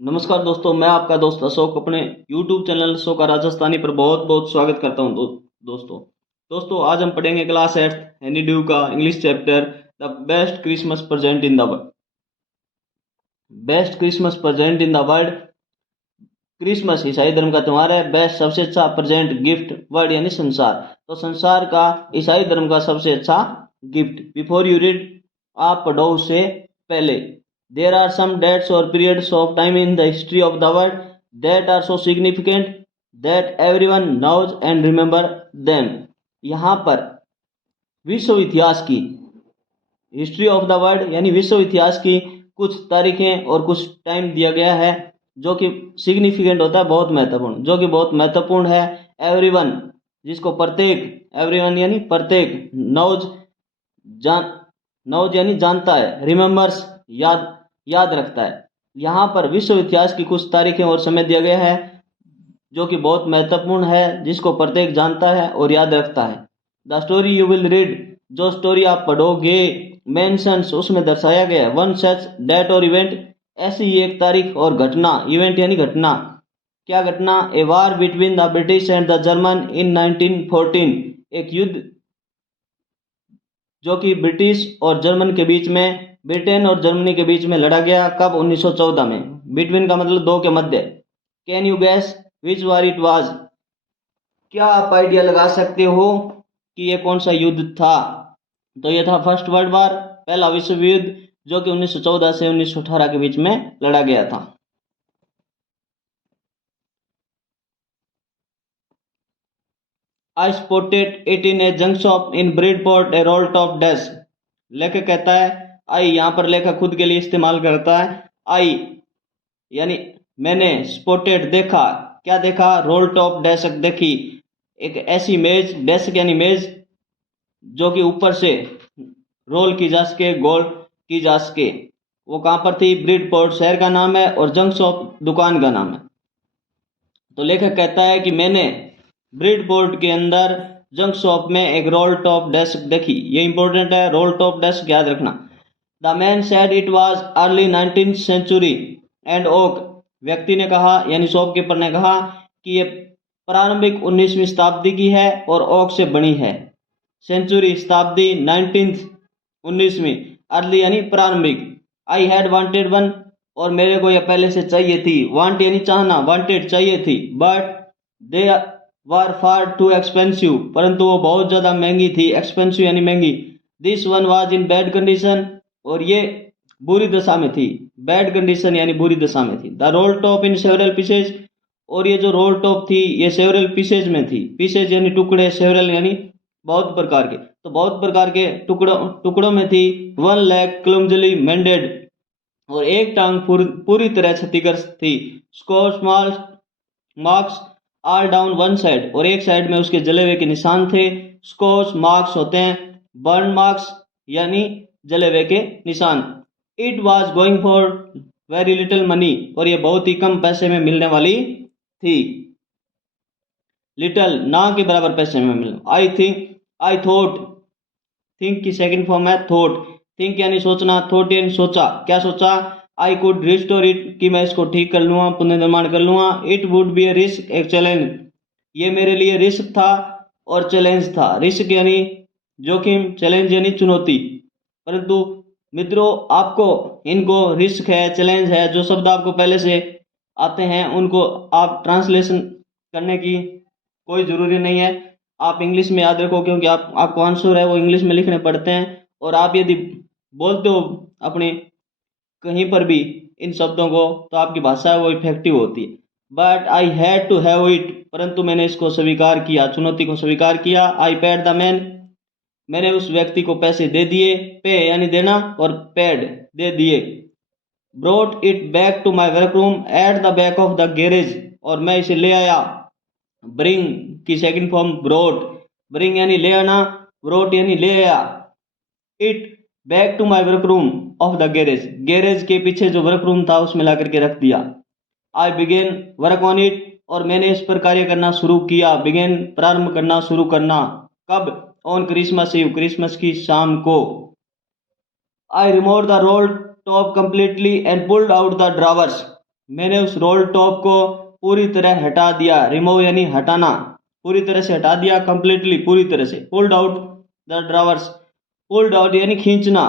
नमस्कार दोस्तों, मैं आपका दोस्त अशोक अपने YouTube चैनल अशोक राजस्थानी पर बहुत बहुत स्वागत करता हूं। दोस्तों दोस्तों आज हम पढ़ेंगे क्लास 8 हनी ड्यू का English chapter the best Christmas present in the world. Best Christmas present in the world. Christmas ईसाई धर्म का त्यौहार है। बेस्ट सबसे अच्छा, प्रेजेंट गिफ्ट, वर्ल्ड यानी संसार। तो संसार का ईसाई धर्म का सबसे अच्छा गिफ्ट। बिफोर यू रीड, आप पढ़ो उससे पहले। देयर आर सम डेट्स और periods of time in the history of the world that are so significant that everyone knows and remember them. यहाँ पर विश्व इतिहास की, हिस्ट्री ऑफ द वर्ल्ड यानी विश्व इतिहास की कुछ तारीखें और कुछ टाइम दिया गया है जो कि सिग्निफिकेंट होता है, बहुत महत्वपूर्ण, जो कि बहुत महत्वपूर्ण है। एवरीवन, जिसको प्रत्येक, एवरीवन यानी प्रत्येक, नोज जान, नोज यानी जानता है, रिमेंबर्स याद याद रखता है। यहाँ पर विश्व इतिहास की कुछ तारीखें और समय दिया गया है जो कि बहुत महत्वपूर्ण है, जिसको प्रत्येक जानता है और याद रखता है। The story you will read, जो स्टोरी आप पढ़ोगे, मेंशंस, उसमें दर्शाया गया है, वन सच डेट और इवेंट, ऐसी ही एक तारीख और घटना। इवेंट यानी घटना। क्या घटना? A war between the British and the German in 1914, एक युद्ध जो कि ब्रिटिश और जर्मन के बीच में, ब्रिटेन और जर्मनी के बीच में लड़ा गया। कब? 1914 में। बिटवीन का मतलब दो के मध्य। Can you guess which war it was? क्या आप आइडिया लगा सकते हो कि ये कौन सा युद्ध था? तो ये था फर्स्ट वर्ल्ड वार, पहला विश्व युद्ध, जो कि 1914 से 1918 के बीच में लड़ा गया था। आई spotted it in A junk shop in Bridport A role top dash. लेखक कहता है आई, यहाँ पर लेखक खुद के लिए इस्तेमाल करता है। आई यानी मैंने, स्पॉटेड देखा, क्या देखा? रोल टॉप डेस्क देखी, एक ऐसी मेज, डेस्क यानी मेज, जो कि ऊपर से रोल की जा सके, गोल की जा सके। वो कहाँ पर थी? ब्रिडपोर्ट शहर का नाम है और जंक शॉप दुकान का नाम है। तो लेखक कहता है कि मैंने ब्रिडपोर्ट के अंदर जंक शॉप में एक रोल टॉप डेस्क देखी। ये इंपॉर्टेंट है, रोल टॉप डेस्क याद रखना। The man said it was early 19th century and oak. व्यक्ति ने कहा, यानी शॉपकीपर ने कहा कि ये प्रारंभिक 19वीं शताब्दी की है और ओक से बनी है। सेंचुरी शताब्दी, 19th 19वीं, अर्ली यानी प्रारंभिक। आई हैड वांटेड वन, और मेरे को यह पहले से चाहिए थी। वांट यानी चाहना, वांटेड चाहिए थी। But they were far too expensive, परंतु वो बहुत ज्यादा महंगी थी। एक्सपेंसिव यानी महंगी। This one was in bad condition, और ये बुरी दशा में थी। बैड कंडीशन यानी बुरी दशा में थी। The role top in several pieces, और ये जो रोल टॉप थी ये सेवरल पीसेज में थी। पीसेज यानी टुकड़े, सेवरल यानी बहुत प्रकार के, तो बहुत प्रकार के टुकड़ों में थी। वन लेग क्लमजली मेंडेड, और एक टांग पूरी तरह क्षतिग्रस्त थी। Score small marks all down one side, और एक साइड में उसके जले हुए के निशान थे। स्कोर्स मार्क्स होते हैं बर्न मार्क्स, यानी जले हुए के निशान। It was going for very little money, और ये बहुत ही कम पैसे में मिलने वाली थी। लिटिल ना के बराबर पैसे में मिलने। I think, I thought, think की सेकंड फॉर्म है थॉट। थिंक यानी सोचना, थॉट यानी सोचा। क्या सोचा? आई कुड रिस्टोर इट, कि मैं इसको ठीक कर लूंगा, पुनर्निर्माण कर लूंगा। It would be A risk, एक चैलेंज, ये मेरे लिए रिस्क था और चैलेंज था। रिस्क यानी जोखिम, चैलेंज यानी चुनौती। परंतु मित्रों, आपको इनको रिस्क है, चैलेंज है, जो शब्द आपको पहले से आते हैं उनको आप ट्रांसलेशन करने की कोई जरूरी नहीं है। आप इंग्लिश में याद रखो, क्योंकि आपको आंसर है वो इंग्लिश में लिखने पड़ते हैं। और आप यदि बोलते हो अपने कहीं पर भी इन शब्दों को, तो आपकी भाषा है वो इफेक्टिव होती है। But I had to have it, परंतु मैंने इसको स्वीकार किया, चुनौती को स्वीकार किया। आई पेड द मैन, मैंने उस व्यक्ति को पैसे दे दिए। पे यानी देना, और पेड दे दिए। Brought it back to my work room at the back of the garage, और मैं इसे ले आया। ब्रिंग की सेकंड फॉर्म ब्रोट। ब्रिंग यानी ले आना, ब्रोट यानी ले आया। It back to my work room of the garage, garage के पीछे जो वर्क रूम था उसमें ला करके रख दिया। आई बिगेन वर्क ऑन इट, और मैंने इस पर कार्य करना शुरू किया। बिगेन प्रारंभ करना, शुरू करना। कब? ऑन क्रिसमस ईव, क्रिसमस की शाम को। I remove the role top completely and pulled out the drawers, मैंने उस रोल टॉप को पूरी तरह हटा दिया, रिमूव यानी हटाना, पूरी तरह से हटा दिया, कंप्लीटली पूरी तरह से। Pulled out the drawers, pulled out यानी खींचना,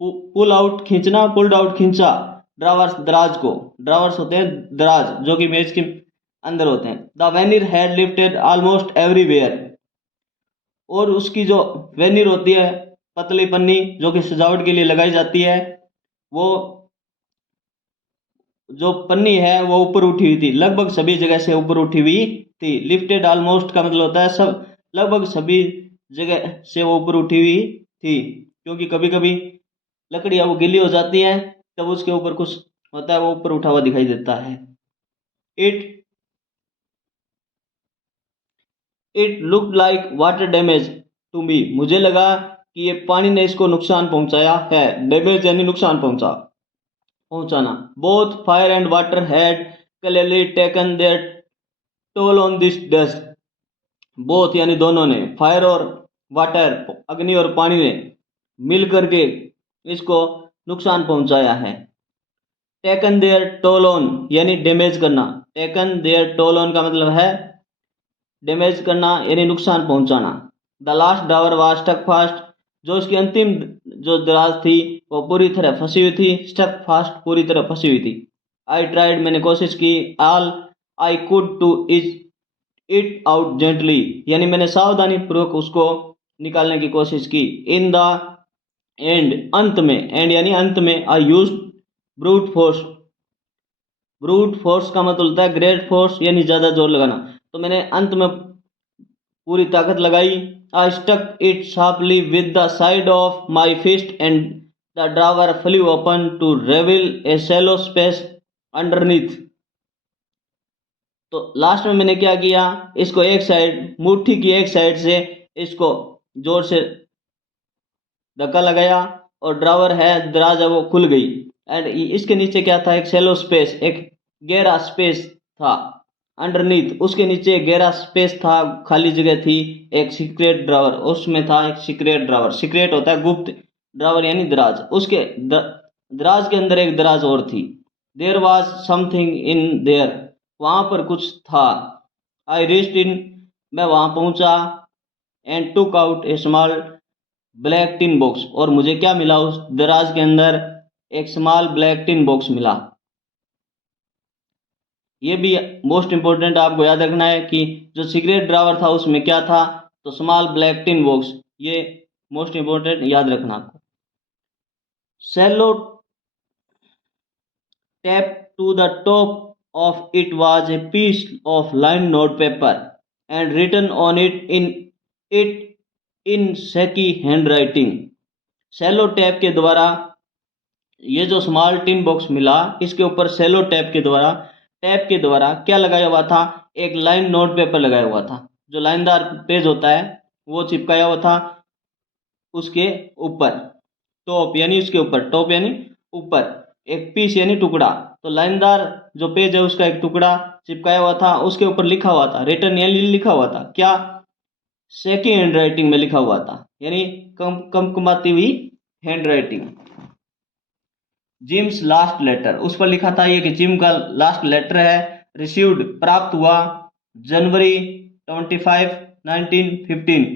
पुल आउट खींचना, पुल्ड आउट खींचा, ड्रावर्स दराज को, ड्रावर्स होते हैं दराज जो कि मेज के अंदर होते हैं। The veneer had lifted almost everywhere, और उसकी जो वेनिर होती है पतली पन्नी जो कि सजावट के लिए लगाई जाती है, वो जो पन्नी है वो ऊपर उठी हुई थी, लगभग सभी जगह से ऊपर उठी हुई थी। लिफ्टेड ऑलमोस्ट का मतलब होता है सब, लगभग सभी जगह से वो ऊपर उठी हुई थी, क्योंकि कभी कभी लकड़ियां वो गीली हो जाती हैं, तब उसके ऊपर कुछ होता है वो ऊपर उठा हुआ दिखाई देता है। It it look like water damage to me, मुझे लगा कि ये पानी ने इसको नुकसान पहुंचाया है, डैमेज यानी नुकसान पहुंचाना। Both fire and water had clearly taken their toll on this dust, both यानी दोनों ने, फायर और वाटर अग्नि और पानी ने मिल करके इसको नुकसान पहुंचाया है। टेकन देयर टोल ऑन यानी डैमेज करना, टेकन देयर टोल ऑन का मतलब है डैमेज करना यानी नुकसान पहुंचाना। The last drawer was stuck fast, जो उसकी अंतिम जो दराज थी वो पूरी तरह फंसी हुई थी, स्टक फास्ट पूरी तरह फंसी हुई थी। आई ट्राइड, मैंने कोशिश की, all I could two is it out gently, यानी मैंने सावधानी पूर्वक उसको निकालने की कोशिश की। इन द एंड, अंत में, एंड यानी अंत में, I use brute force, brute force का मतलब होता है ग्रेट फोर्स यानी ज्यादा जोर लगाना, तो मैंने अंत में पूरी ताकत लगाई। I stuck it sharply with the side of my fist and the drawer flew open to reveal a shallow space underneath. तो लास्ट में मैंने क्या किया, इसको एक साइड, मुट्ठी की एक साइड से इसको जोर से धक्का लगाया, और ड्रावर है दराज है वो खुल गई। एंड इसके नीचे क्या था, एक शैलो स्पेस, एक गहरा स्पेस था, अंडरनीथ उसके नीचे एक गहरा स्पेस था, खाली जगह थी, एक सीक्रेट ड्रावर, उसमें था एक सीक्रेट ड्रावर, सीक्रेट होता है गुप्त, ड्रावर यानी दराज, उसके दराज के अंदर एक दराज और थी। There was something in there, वहां पर कुछ था। आई रीच्ड इन, मैं वहां पहुंचा, and took out A small black tin box, और मुझे क्या मिला उस दराज के अंदर, एक स्मॉल ब्लैक टिन बॉक्स मिला। ये भी मोस्ट इंपॉर्टेंट आपको याद रखना है कि जो सीक्रेट ड्रावर था उसमें क्या था, तो स्मॉल ब्लैक टिन बॉक्स, ये मोस्ट इंपॉर्टेंट याद रखना आपको। Sellotape to the top of it was a piece of lined note paper and written on it in shaky handwriting। Sellotape के द्वारा, ये जो स्मॉल टिन बॉक्स मिला इसके ऊपर सेलो टैप के द्वारा, टैप के द्वारा क्या लगाया हुआ था, एक लाइन नोट पेपर लगाया हुआ था, जो लाइनदार पेज होता है वो चिपकाया हुआ था उसके ऊपर, टॉप यानी उसके ऊपर, टॉप यानी ऊपर, एक पीस यानी टुकड़ा, तो लाइनदार जो पेज है उसका एक टुकड़ा चिपकाया हुआ था, उसके ऊपर लिखा हुआ था, रिटन यानी लिखा हुआ था क्या, सेकी हैंड राइटिंग में लिखा हुआ था, यानी कम कमाती हुई handwriting. Jim's last letter, उस पर लिखा था ये कि जिम का लास्ट लेटर है, रिसीव्ड प्राप्त हुआ, जनवरी 25 1915,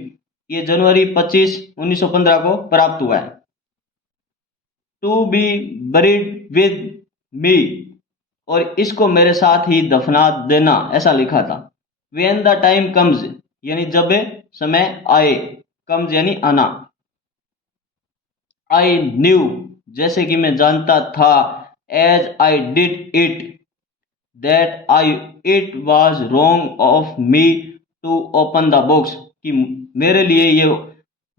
ये जनवरी 25 1915 को प्राप्त हुआ है। To be buried with me, और इसको मेरे साथ ही दफना देना, ऐसा लिखा था। व्हेन द टाइम कम्स, यानी जब समय आए, कम्स यानी आना। आई न्यू, जैसे कि मैं जानता था, as I did it, that I it was wrong of me to open the box, कि मेरे लिए ये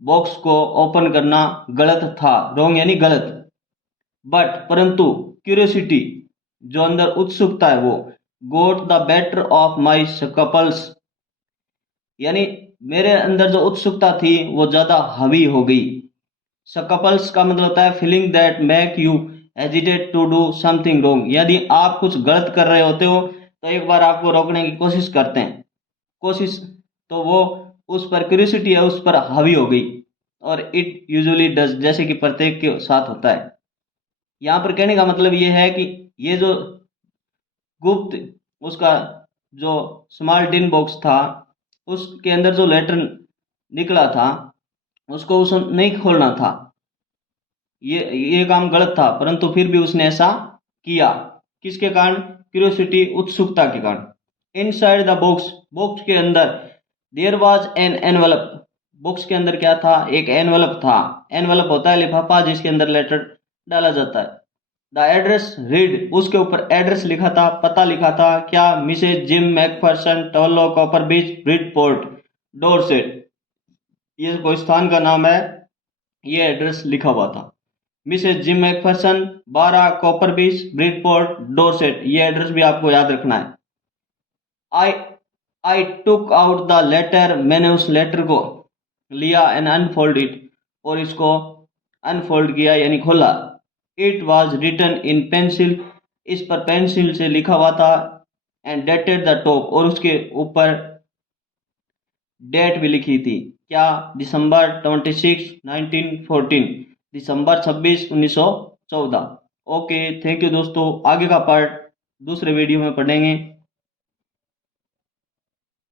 बॉक्स को ओपन करना गलत था, रॉन्ग यानी गलत। बट परंतु क्यूरियोसिटी, जो अंदर उत्सुकता है वो, गोट the better of my couples, यानी मेरे अंदर जो उत्सुकता थी वो ज्यादा हावी हो गई। सकपल्स का मतलब होता है feeling that make you hesitate to do something wrong, यदि आप कुछ गलत कर रहे होते हो तो एक बार आपको रोकने की कोशिश करते हैं, कोशिश, तो वो उस पर क्यूरियोसिटी है उस पर हावी हो गई। और इट यूजुअली डज, जैसे कि प्रत्येक के साथ होता है। यहाँ पर कहने का मतलब ये है कि ये जो गुप्त उसका जो स्मॉल टिन बॉक्स था उसके अंदर जो लेटर निकला था उसको उसे नहीं खोलना था। ये काम गलत था, परंतु फिर भी उसने ऐसा किया। किसके कारण? क्यूरियोसिटी, उत्सुकता के कारण। इनसाइड द बॉक्स, बॉक्स के अंदर there was an envelope, box के अंदर क्या था? एक एनवलप था। एनवलप होता है लिफाफा जिसके अंदर लेटर डाला जाता है। द एड्रेस रीड, उसके ऊपर एड्रेस लिखा था, पता लिखा था क्या? Mrs Jim McPherson, Tolo, Copper Beach, Bridport, Dorset. ये कोई स्थान का नाम है, ये एड्रेस लिखा हुआ था। Mrs Jim Macpherson, 12 copper Beach, Bridport, Dorset. ये एड्रेस भी आपको याद रखना है। आई आई टुक आउट द लेटर, मैंने उस लेटर को लिया, एंड अनफोल्ड इट, और इसको अनफोल्ड किया यानी खोला। It was written in pencil, इस पर पेंसिल से लिखा हुआ था। एंड डेटेड द टॉप, और उसके ऊपर डेट भी लिखी थी। क्या? दिसंबर 26 1914, दिसंबर 26 1914। ओके, थैंक यू दोस्तों। आगे का पार्ट दूसरे वीडियो में पढ़ेंगे।